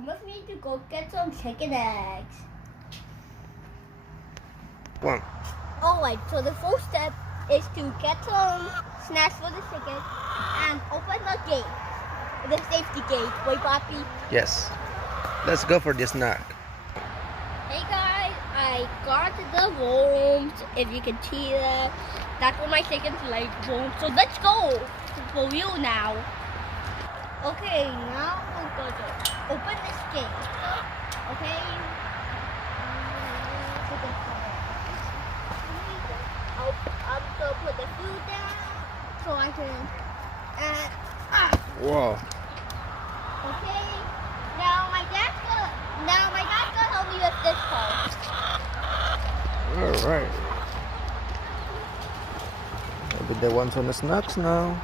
come with me to go get some chicken eggs. One. Alright, so the first step is to get some snacks for the chicken and open the gate. The safety gate, right, Papi? Yes. Let's go for this snack. Hey guys, I got the worms. If you can see that, that's what my chickens like, worms. So let's go for real now. Okay, now we're going to open this gate. Okay. I'm gonna put the food down so I can. Whoa. Okay. Now my dad's gonna help me with this part. All right. Maybe the ones on the snacks now.